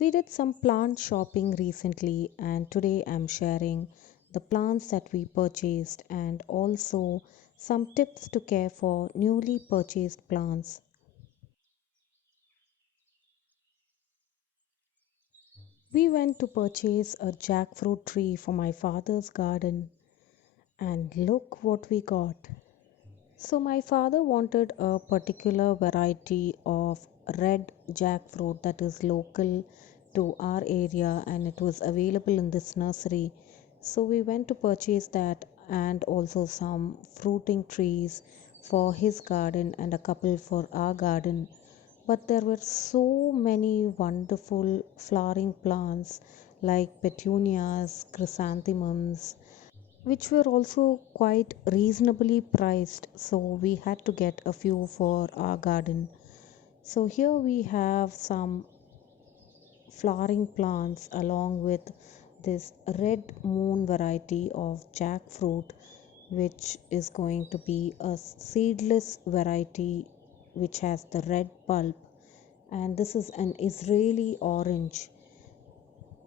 We did some plant shopping recently, and today I'm sharing the plants that we purchased and also some tips to care for newly purchased plants. We went to purchase a jackfruit tree for my father's garden, and look what we got. So, my father wanted a particular variety of red jackfruit that is local to our area and it was available in this nursery. So, we went to purchase that and also some fruiting trees for his garden and a couple for our garden. But there were so many wonderful flowering plants like petunias, chrysanthemums, which were also quite reasonably priced, so we had to get a few for our garden. So here we have some flowering plants along with this red moon variety of jackfruit, which is going to be a seedless variety which has the red pulp, and this is an Israeli orange.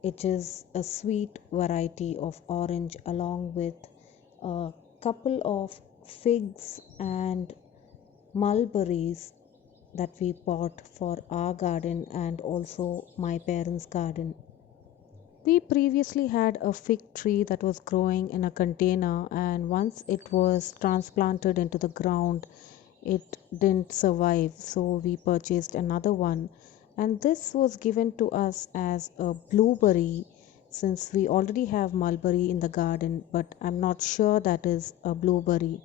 It is a sweet variety of orange along with a couple of figs and mulberries that we bought for our garden and also my parents' garden. We previously had a fig tree that was growing in a container, and once it was transplanted into the ground, it didn't survive. So we purchased another one, and this was given to us as a blueberry since we already have mulberry in the garden, but I'm not sure that is a blueberry.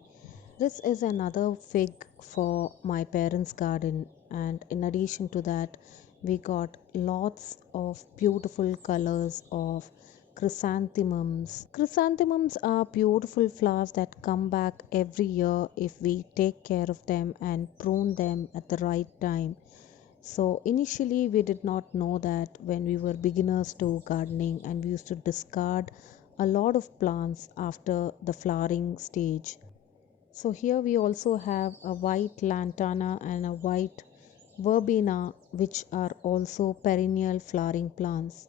This is another fig for my parents' garden, and in addition to that, we got lots of beautiful colors of chrysanthemums. Chrysanthemums are beautiful flowers that come back every year if we take care of them and prune them at the right time. So, initially, we did not know that when we were beginners to gardening, and we used to discard a lot of plants after the flowering stage. So here we also have a white lantana and a white verbena, which are also perennial flowering plants.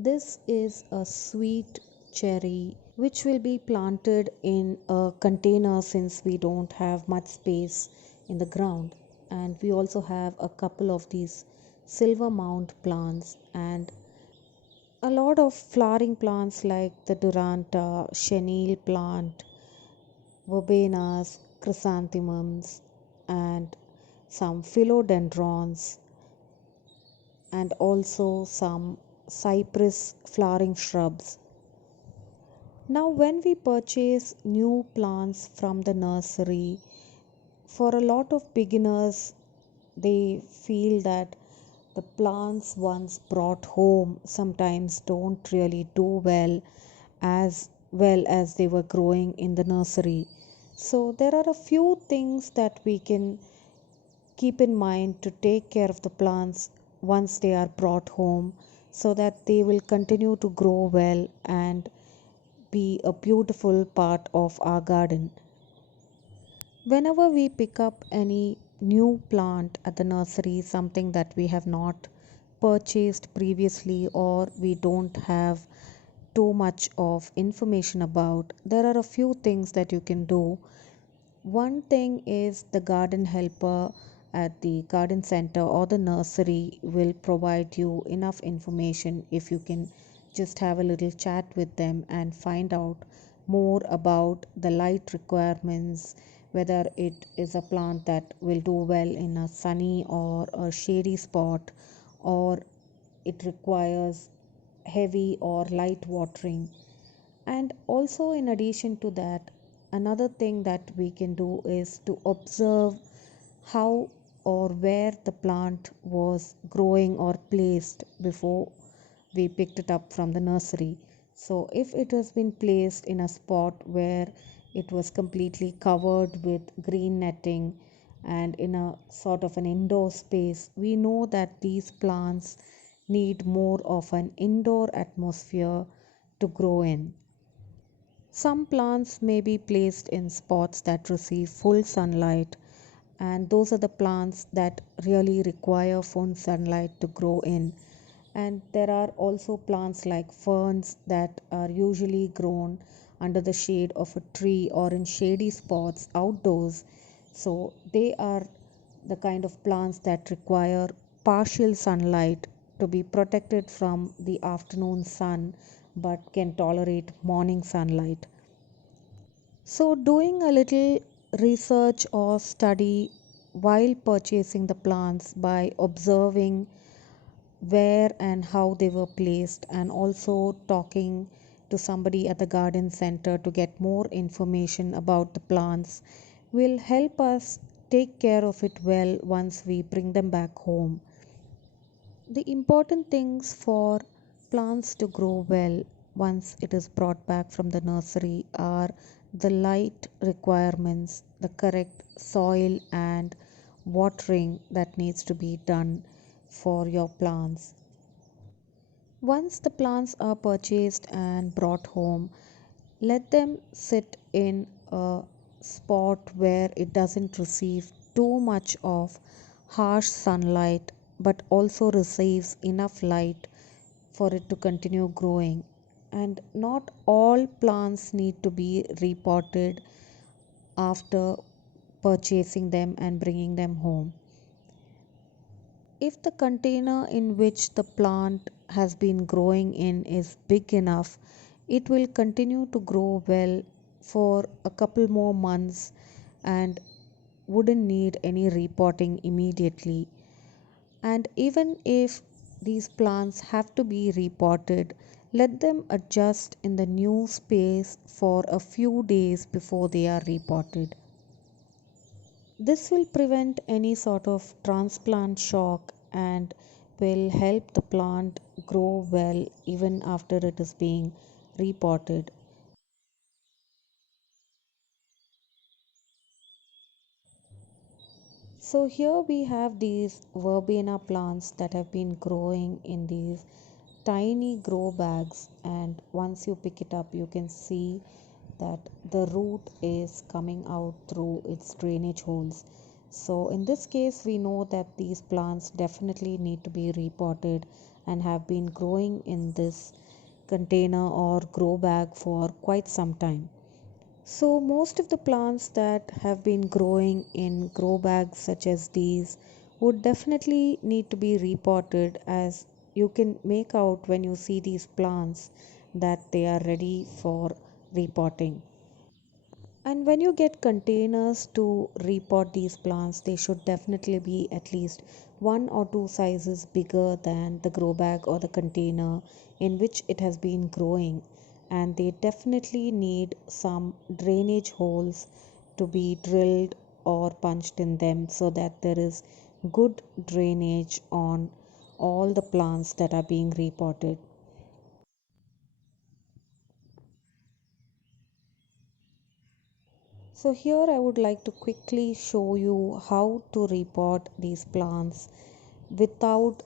This is a sweet cherry which will be planted in a container since we don't have much space in the ground. And we also have a couple of these silver mount plants and a lot of flowering plants like the Duranta, chenille plant, verbenas, chrysanthemums, and some philodendrons, and also some cypress flowering shrubs. Now, when we purchase new plants from the nursery, for a lot of beginners, they feel that the plants once brought home sometimes don't really do well as they were growing in the nursery. So, there are a few things that we can keep in mind to take care of the plants once they are brought home so that they will continue to grow well and be a beautiful part of our garden. Whenever we pick up any new plant at the nursery, something that we have not purchased previously or we don't have too much of information about, there are a few things that you can do. One thing is the garden helper at the garden center or the nursery will provide you enough information if you can just have a little chat with them and find out more about the light requirements, whether it is a plant that will do well in a sunny or a shady spot, or it requires heavy or light watering. And also, in addition to that, another thing that we can do is to observe how or where the plant was growing or placed before we picked it up from the nursery. So, if it has been placed in a spot where it was completely covered with green netting and in a sort of an indoor space, we know that these plants need more of an indoor atmosphere to grow in. Some plants may be placed in spots that receive full sunlight, and those are the plants that really require full sunlight to grow in. And there are also plants like ferns that are usually grown under the shade of a tree or in shady spots outdoors. So they are the kind of plants that require partial sunlight to be protected from the afternoon sun but can tolerate morning sunlight. So, doing a little research or study while purchasing the plants by observing where and how they were placed, and also talking to somebody at the garden center to get more information about the plants will help us take care of it well once we bring them back home. The important things for plants to grow well once it is brought back from the nursery are the light requirements, the correct soil and watering that needs to be done for your plants. Once the plants are purchased and brought home, let them sit in a spot where it doesn't receive too much of harsh sunlight but also receives enough light for it to continue growing. And not all plants need to be repotted after purchasing them and bringing them home. If the container in which the plant has been growing in is big enough, it will continue to grow well for a couple more months and wouldn't need any repotting immediately. And even if these plants have to be repotted, let them adjust in the new space for a few days before they are repotted. This will prevent any sort of transplant shock and will help the plant grow well even after it is being repotted. So here we have these verbena plants that have been growing in these tiny grow bags, and once you pick it up you can see that the root is coming out through its drainage holes. So in this case we know that these plants definitely need to be repotted and have been growing in this container or grow bag for quite some time. So, most of the plants that have been growing in grow bags such as these would definitely need to be repotted, as you can make out when you see these plants that they are ready for repotting. And when you get containers to repot these plants, they should definitely be at least one or two sizes bigger than the grow bag or the container in which it has been growing. And they definitely need some drainage holes to be drilled or punched in them so that there is good drainage on all the plants that are being repotted. So here I would like to quickly show you how to repot these plants without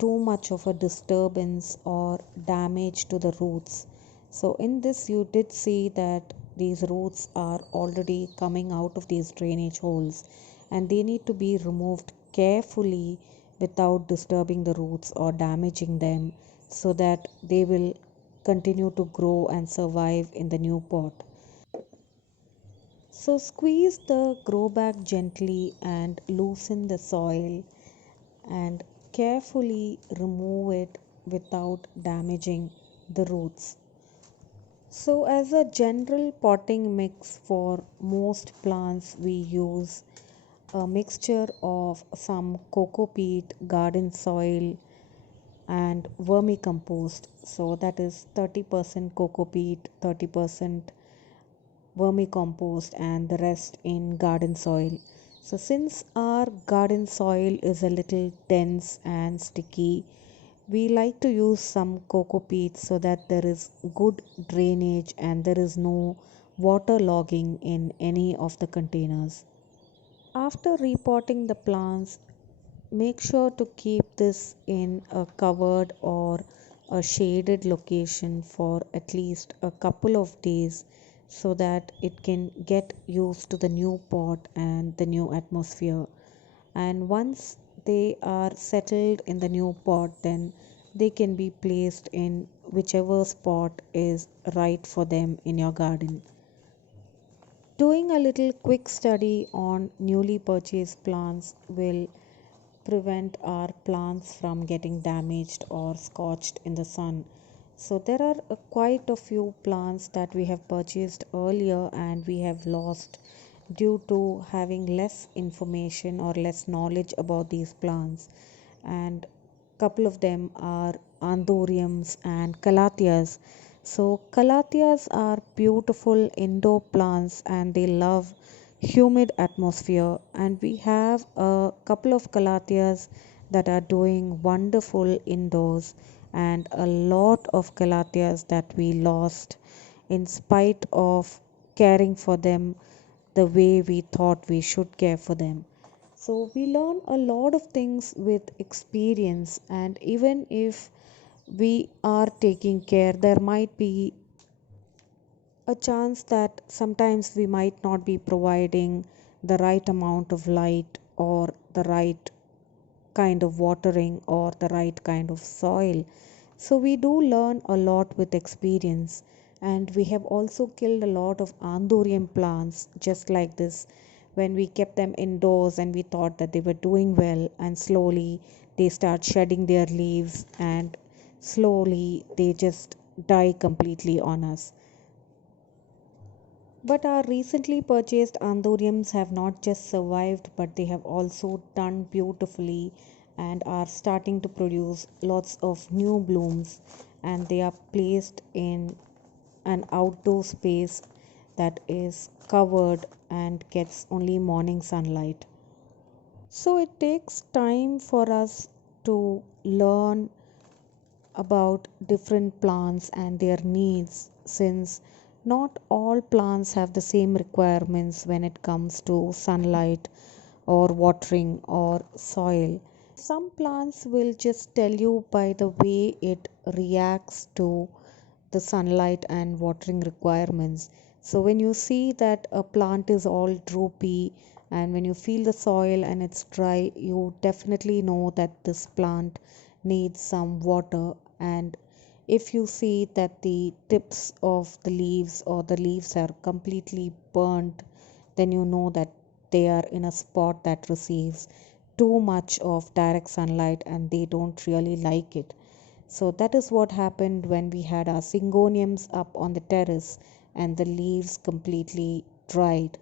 too much of a disturbance or damage to the roots. So in this you did see that these roots are already coming out of these drainage holes, and they need to be removed carefully without disturbing the roots or damaging them so that they will continue to grow and survive in the new pot. So squeeze the grow bag gently and loosen the soil and carefully remove it without damaging the roots. So as a general potting mix for most plants we use a mixture of some coco peat, garden soil and vermicompost. So that is 30% coco peat, 30% vermicompost and the rest in garden soil. So since our garden soil is a little dense and sticky, we like to use some coco peat so that there is good drainage and there is no water logging in any of the containers. After repotting the plants, make sure to keep this in a covered or a shaded location for at least a couple of days so that it can get used to the new pot and the new atmosphere. And once they are settled in the new pot, then they can be placed in whichever spot is right for them in your garden. Doing a little quick study on newly purchased plants will prevent our plants from getting damaged or scorched in the sun. So, there are quite a few plants that we have purchased earlier and we have lost due to having less information or less knowledge about these plants. And couple of them are anthuriums and calatheas. So calatheas are beautiful indoor plants and they love humid atmosphere, and we have a couple of calatheas that are doing wonderful indoors, and a lot of calatheas that we lost in spite of caring for them the way we thought we should care for them. So we learn a lot of things with experience, and even if we are taking care, there might be a chance that sometimes we might not be providing the right amount of light or the right kind of watering or the right kind of soil. So we do learn a lot with experience, and we have also killed a lot of anthurium plants just like this when we kept them indoors and we thought that they were doing well, and slowly they start shedding their leaves and slowly they just die completely on us. But our recently purchased anthuriums have not just survived, but they have also done beautifully and are starting to produce lots of new blooms. And they are placed in an outdoor space that is covered and gets only morning sunlight. So it takes time for us to learn about different plants and their needs, since not all plants have the same requirements when it comes to sunlight or watering or soil. Some plants will just tell you by the way it reacts to the sunlight and watering requirements. So when you see that a plant is all droopy and when you feel the soil and it's dry, you definitely know that this plant needs some water. And if you see that the tips of the leaves or the leaves are completely burnt, then you know that they are in a spot that receives too much of direct sunlight and they don't really like it. So that is what happened when we had our syngoniums up on the terrace and the leaves completely dried.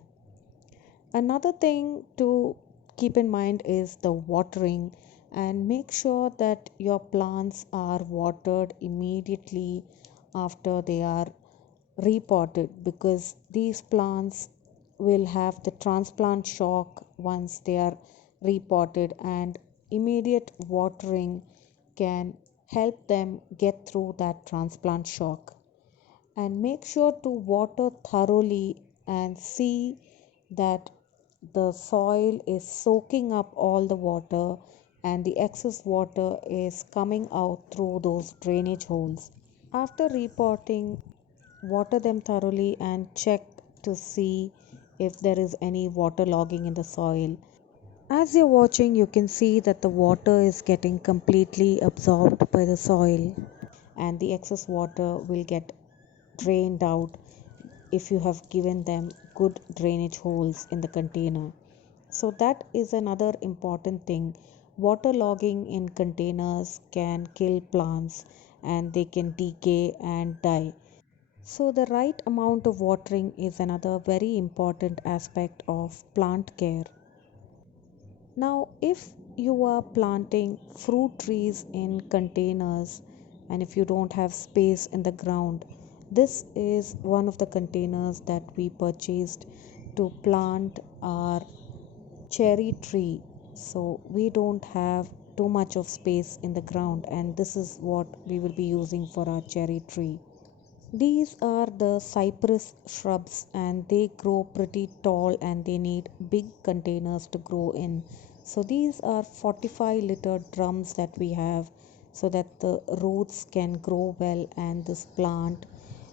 Another thing to keep in mind is the watering, and make sure that your plants are watered immediately after they are repotted, because these plants will have the transplant shock once they are repotted, and immediate watering can help them get through that transplant shock. And make sure to water thoroughly and see that the soil is soaking up all the water and the excess water is coming out through those drainage holes. After repotting, water them thoroughly and check to see if there is any water logging in the soil. As you're watching, you can see that the water is getting completely absorbed by the soil, and the excess water will get drained out if you have given them good drainage holes in the container. So, that is another important thing. Waterlogging in containers can kill plants and they can decay and die. So, the right amount of watering is another very important aspect of plant care. Now, if you are planting fruit trees in containers and if you don't have space in the ground, this is one of the containers that we purchased to plant our cherry tree. So, we don't have too much of space in the ground, and this is what we will be using for our cherry tree. These are the cypress shrubs and they grow pretty tall and they need big containers to grow in. So these are 45-liter drums that we have so that the roots can grow well and this plant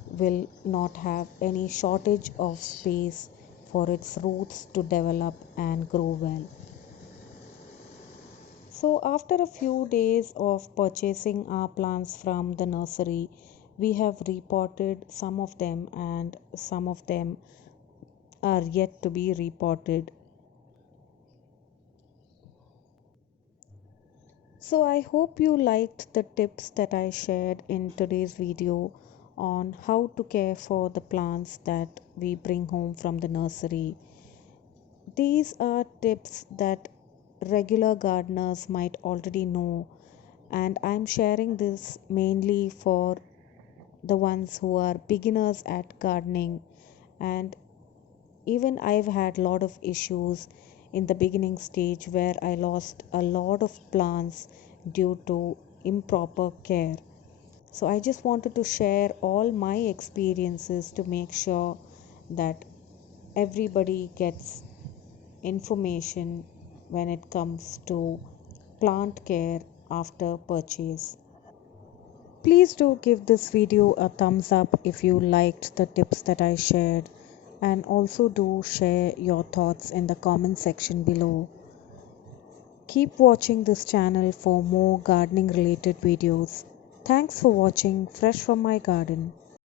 will not have any shortage of space for its roots to develop and grow well. So, after a few days of purchasing our plants from the nursery, we have repotted some of them, and some of them are yet to be repotted. So, I hope you liked the tips that I shared in today's video on how to care for the plants that we bring home from the nursery. These are tips that regular gardeners might already know, and I'm sharing this mainly for the ones who are beginners at gardening. And even I've had a lot of issues in the beginning stage where I lost a lot of plants due to improper care. So I just wanted to share all my experiences to make sure that everybody gets information when it comes to plant care after purchase. Please do give this video a thumbs up if you liked the tips that I shared, and also do share your thoughts in the comment section below. Keep watching this channel for more gardening related videos. Thanks for watching Fresh from my garden.